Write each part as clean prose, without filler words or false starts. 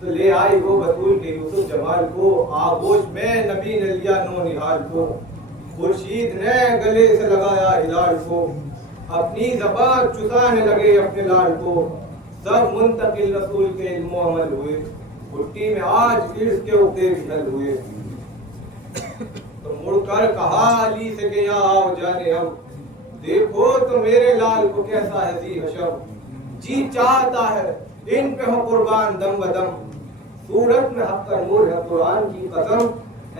تو لے آئی وہ بطول کے یوسف جمال کو، آغوش میں نبی نے لیا نو نہال کو، خورشید نے گلے سے لگایا ہلال کو، اپنی زبان چسانے لگے اپنے لال کو، سب منتقل رسول کے علم و عمل ہوئے، گھٹی میں آج عرض کے عقدے حل ہوئے۔ تو مڑ کر کہا علی سے کہ یہاں آؤ جانے ہم، دیکھو تو میرے لال کو کیسا ہے ذی حشم، جی چاہتا ہے ان پہ ہو قربان دم بدم، صورت میں حق کا نور ہے قرآن کی قسم،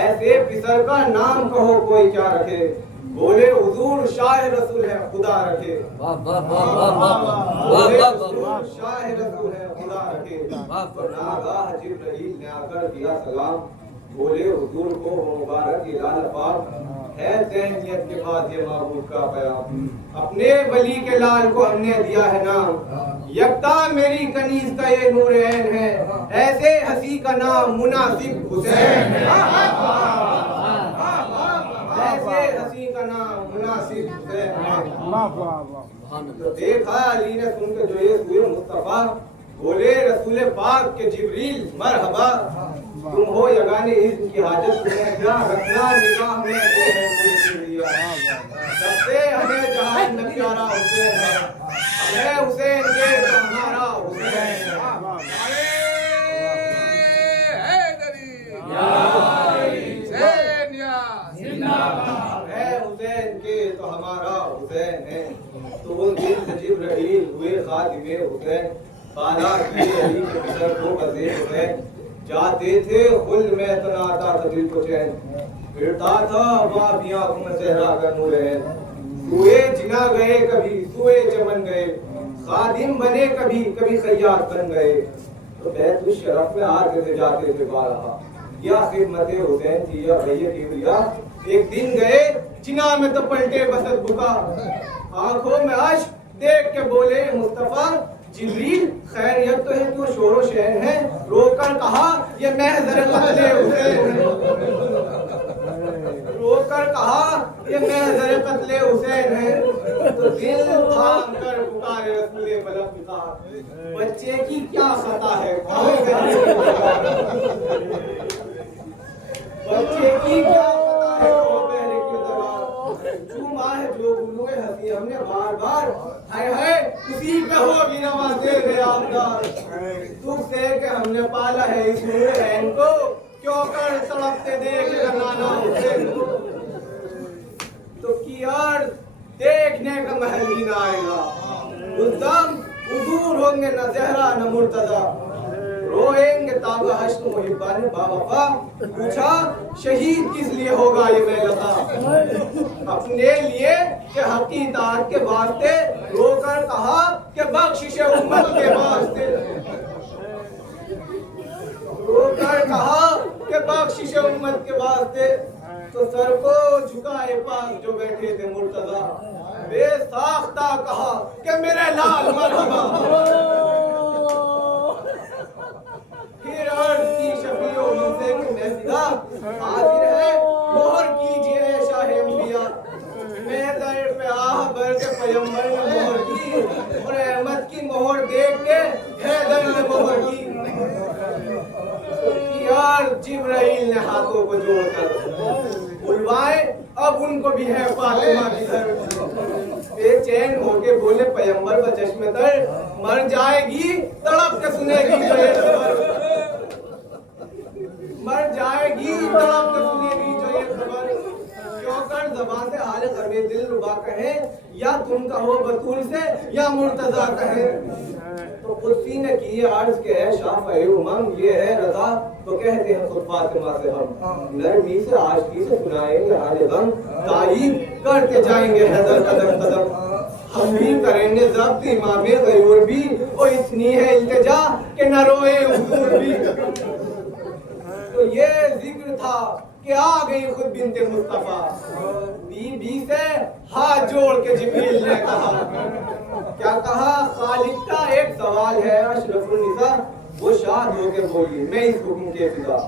ایسے پسر کا نام کہو کوئی کیا رکھے، بولے حضور شاہ رسول ہے خدا رکھے، بولے حضور شاہ رسول ہے خدا رکھے، ناگاہ جبرائیل نے آ کر دیا سلام، بولے حضور کو مبارک الال پاک، ہے ذہنیت کے بعد یہ معبود کا پیام، اپنے ولی کے لال کو ہم نے دیا ہے نام، یکتا میری کنیز کا یہ نور عین ہے، ایسے ہنسی کا نام مناسب حسین ہے، ایسے ہنسی کا نام مناسب حسین ہے۔ تو دیکھا علی نے سن کے جو یہ سوئے مصطفیٰ، بولے رسول پاک کے جبریل مرحبا، تم ہو یگانے عزم کی حاجت تمہیں کیا رکھنا نگاہ میں اے ہے مجھے دیا، سب سے ہمیں جہان میں پیارا حسین ہے، ہمیں حسین کے تو ہمارا حسین ہے، ہے حسین کے تو ہمارا حسین ہے۔ تو ان دن سے جبرائیل ہوئے خادم حسین، بالا کیے علی کے پسر کو قضے حسین، جاتے تھے خلد میں تناتا تھا دل کو چین، پھرتا تھا وادیاں میں صحرا کا نور ہے، سوئے جنا گئے کبھی سوئے چمن گئے، خادم بنے کبھی کبھی خیاط بن گئے، تو بیت الشرف میں آتے تھے جاتے تھے بارہا، یا خدمت حسین تھی یا بھیا کبریا، ایک دن گئے چنا میں تو پلٹے بسط بکا، آنکھوں میں اشک دیکھ کے بولے مصطفیٰ جبریل خیریت تو ہے تو شور و شہر ہے، رو کر کہا یہ محضر قتل حسین ہے، رو کر کہا یہ محضر قتل حسین ہے، تو دل تھام کر پکارے رسول بلند پکار، بچے کی کیا خطا ہے بچے کی کیا خطا ہے جو ماہ جو گلوے ہنسی ہم نے بار بار، ہائے ہائے اسی پہ ہوگی نوازے گئے آبدار، دکھ سے کہ ہم نے پالا ہے اس نور عین کو، کیوں کر تڑپتے دیکھ نانا حسین کو، تو کیار دیکھنے کا محل ہی نہ آئے گا، اس دم حضور ہوں گے نہ زہرا نہ مرتضی، روئیں گے تابہ حشر محبان باوفا، پوچھا شہید کس لیے ہوگا یہ میں لتا، اپنے لیے کہ حق کی اطاعت کے واسطے، رو کر کہا کہ بخشش امت کے واسطے، رو کر کہا کہ بخشش امت کے واسطے، تو سر کو جھکائے پاس جو بیٹھے تھے مرتضی، بے ساختہ کہا کہ میرے لال مرحبا، پھر عرض کی شفیع و منزے کے محفظہ، حاضر ہے مہر کیجئے شاہ انبیاء، میں در پہ آہ بھر کے پیمبر نے مہر کی، اور احمد کی مہر دیکھ کے حیدر نے مہر کی، یار جبرائیل نے ہاتھوں کو جوڑ کر بلوائے اب ان کو بھی ہے فاطمہ کی در، بے چین ہو کے بولے پیمبر کا چشم تر، مر جائے گی تڑپ کے سنے گی جو یہ خبر، مر جائے گی تڑپ کے سنے گی جو یہ خبر، کیوں کر زبان سے حال قرب دل ربا کہیں، یا تم کہو بطول سے یا مرتضی کہیں، تو قدسی نے کی عرض کہ اے شاہ فہر امم یہ ہے رضا، تو کہتے ہیں خود فاطمہ سے ہم، نرمی سے عاشقی سے سنائیں گے حال غم، تائید کرتے جائیں گے حیدر قدم قدم، ہم بھی کریں گے ضبط امام غیور بھی، اور اتنی ہے التجا کہ نہ روئے حضور بھی، تو یہ ذکر تھا کہ آ گئی خود بنت مصطفیٰ، بی بی سے ہاتھ جوڑ کے جبریل نے کہا، کیا کہا خالق کا ایک سوال ہے اشرف النساء، وہ شاد ہو کے بولی میں اس حکم کے فدا،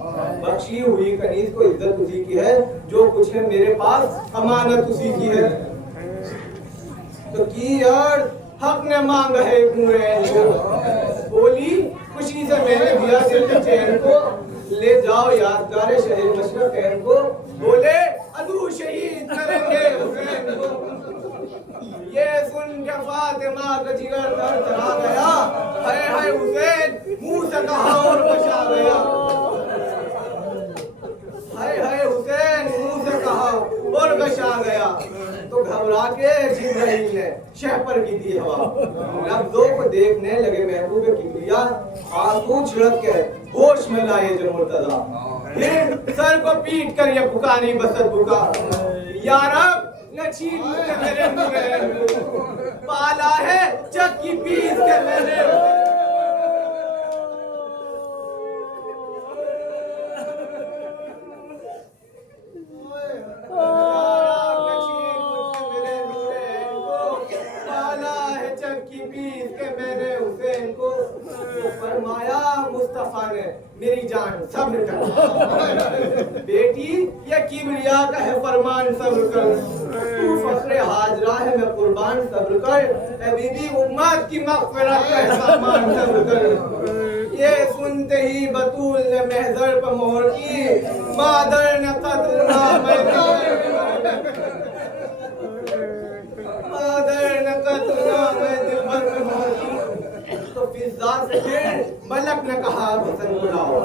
بخشی ہوئی کنیز کو عزت اسی کی ہے، جو کچھ ہے میرے پاس امانت اسی کی ہے، تو کی عرض حق نے مانگا ہے نور عین کو، بولی خوشی سے سے میں نے دیا دل کے چین کو، لے جاؤ یادگار شہر مشرقین کو، بولے عدو شہید کریں گے حسین کو۔ یہ سن کے فاطمہ کا جگر تڑتڑا گیا، ہائے ہائے حسین منہ سے کہا اور بچا گیا، ہائے ہائے حسین منہ سے کہا اور بچا گیا۔ تو گھبرا کے جبرائیل نے شہپر کی دی ہوا، لفظوں کو دیکھنے لگے محبوب کبریا، آنسو چھڑک کے ہوش میں لائے جو مرتضیٰ، پھر سر کو پیٹ کر یہ پکانی بسط بکا، یا رب نہ چھین مجھے میرے حسین کو، پالا ہے چکی پیس کے میرے حسین کو۔ فرمایا مصطفیٰ نے میری جان صبر کر، بیٹی یہ کبریا کا ہے فرمان صبر کر، تو فخر ہاجرہ ہے میں قربان صبر کر، اے بی بی امت کی مغفرت کا ہے سامان صبر کر۔ یہ سنتے ہی بطول نے محضر پر مہر کی، مادر نے قتل نام مادر نے قتل نام دل بھر میں مہر کی۔ تو فضا سے پھر ملک نے کہا حسن بلاؤ،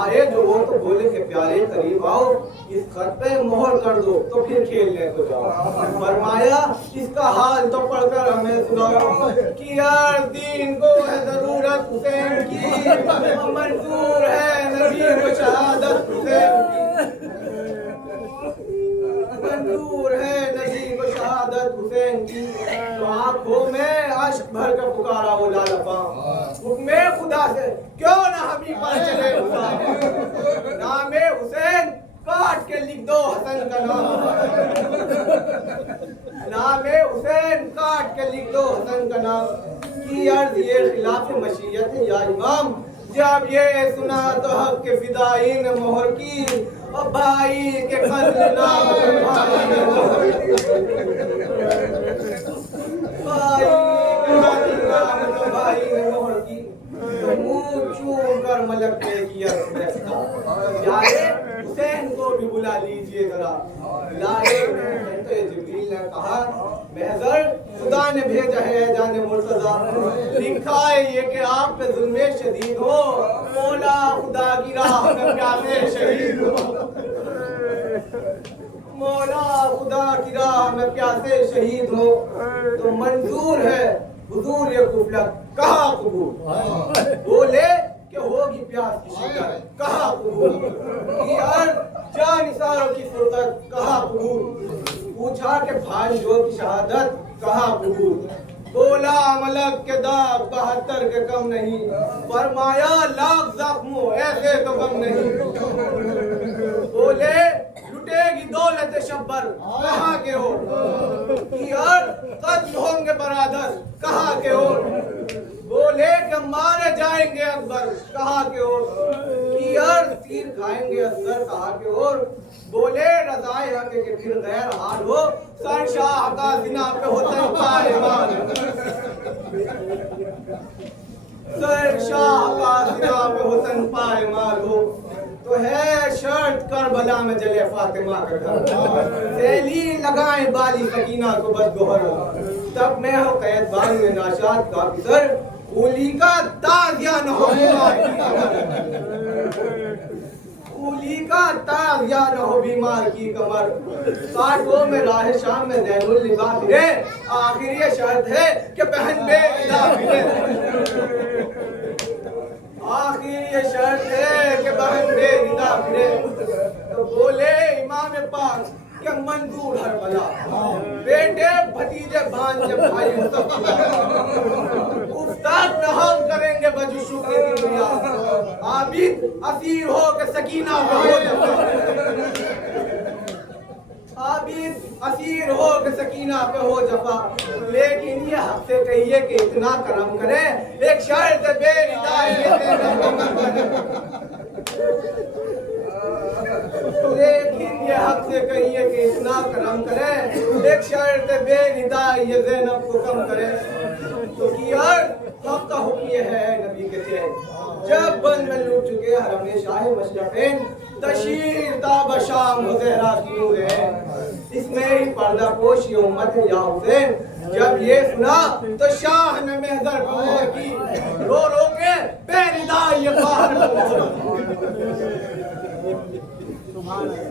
آئے جو وہ تو بولے کہ پیارے قریب آؤ، اس خط پہ مہر کر دو تو پھر کھیلنے کو جاؤ۔ فرمایا اس کا حال تو پڑھ کر ہمیں سناؤ، کہ یار دین کو ہے ضرورت حسین کی، منظور ہے نبی کو شہادت حسین کی، منظور ہے نبی کو شہادت حسین کی۔ تو آنکھوں میں عشق بھر کر پکارا وہ لالفاں، حکم خدا سے کیوں نہ حبیب پر چلے حسین، نام حسین کاٹ کے لکھ دو حسن کا نام، نام حسین کاٹ کے لکھ دو حسن کا نام۔ کی عرض یہ خلاف مشیت ہے یا امام، جب یہ سنا تو حق کے فدائی نے مہر کی، اور بھائی کے قتل نام بھائی نے مہر کی، بھائی کے قتل نام بھائی نے مہر کی۔ تو منہ چوم کر ملک نے کیا یارے حسین کو بھی بلا لیجئے ذرا، لائے تو جبریل نے کہا محضر خدا نے بھیجا ہے جان مرتضیٰ، لکھا ہے یہ کہ آپ پہ ظلم شدید ہو، مولا خدا کی راہ میں پیاسے شہید ہو، مولا خدا کی راہ میں پیاسے شہید ہو۔ تو منظور ہے حضور یہ غفلت کہا قبول، بولے کہ ہوگی پیاس کی شکایت کہا قبول، کی عرض جان نثاروں کی فرقت کہا قبول، پوچھا کہ بھائی جو کی شہادت کہا قبول، بولا ملک کے داغ 72 کے کم نہیں، فرمایا لاکھ زخموں ایسے تو کم نہیں، بولے لٹے گی دولت شبر کہاں کے ہو، کی عرض قتل ہوں گے برادر کہاں کے ہو، بولے کہ مارے جائیں گے اکبر کہاں کے ہو، کی عرض تیر کھائیں گے اصغر کہاں کے ہو، بولے رضائے حق کے پھر غیر حال ہو، سر شاہ کا زنا پہ ہوتا ہے پائیمان، سر شاہ کا زنا پہ ہوتا ہے پائیمان ہو۔ تو ہے شرط کربلا میں جلے فاطمہ کا گھر، تیلی لگائیں بالی سکینہ کو بدگوہر، تب میں ہو قید بان میں ناشاد کا پسر، اولی کا تازیہ نہ ہو بیمار کی کمر، اولی کا تازیہ نہ ہو بیمار کی کمر، کاٹوں میں راہ شام میں زین اللبا پھرے، آخر یہ شرط ہے کہ بہن بے ادا پھرے، آخر یہ شرط ہے کہ بہن بے ادا پھرے۔ تو بولے امام پاک کہ منظور ہر بلا، بیٹے بھتیجے بھانجے بھائی مصطفیٰ، افتاد نہم کریں گے بجو شکر کی دنیا، عابد اسیر ہو کہ سکینہ پہ ہو جفا، عابد اسیر ہو کہ سکینہ پہ ہو جفا، لیکن یہ حق سے کہیے کہ اتنا کرم کرے، ایک شرط بے ردائی زینب کو کم کرے، لیکن یہ حق سے کہیے کہ اتنا کرم کرے، ایک شرط بے ردائی یہ زینب کو کم کرے۔ تو کی عرض حق کا حکم یہ ہے نبی کے تیز، جب بند میں لوٹ چکے حرم شاہ مشرفین تشیر تاب شام حزیرہ کیوں ہے اس میں ہی پردہ پوش یہ امت ہے یا حسین جب یہ سنا تو شاہ نے محضر کو مہر کی رو رو کے بے ندا یہ باہر کو مہر کی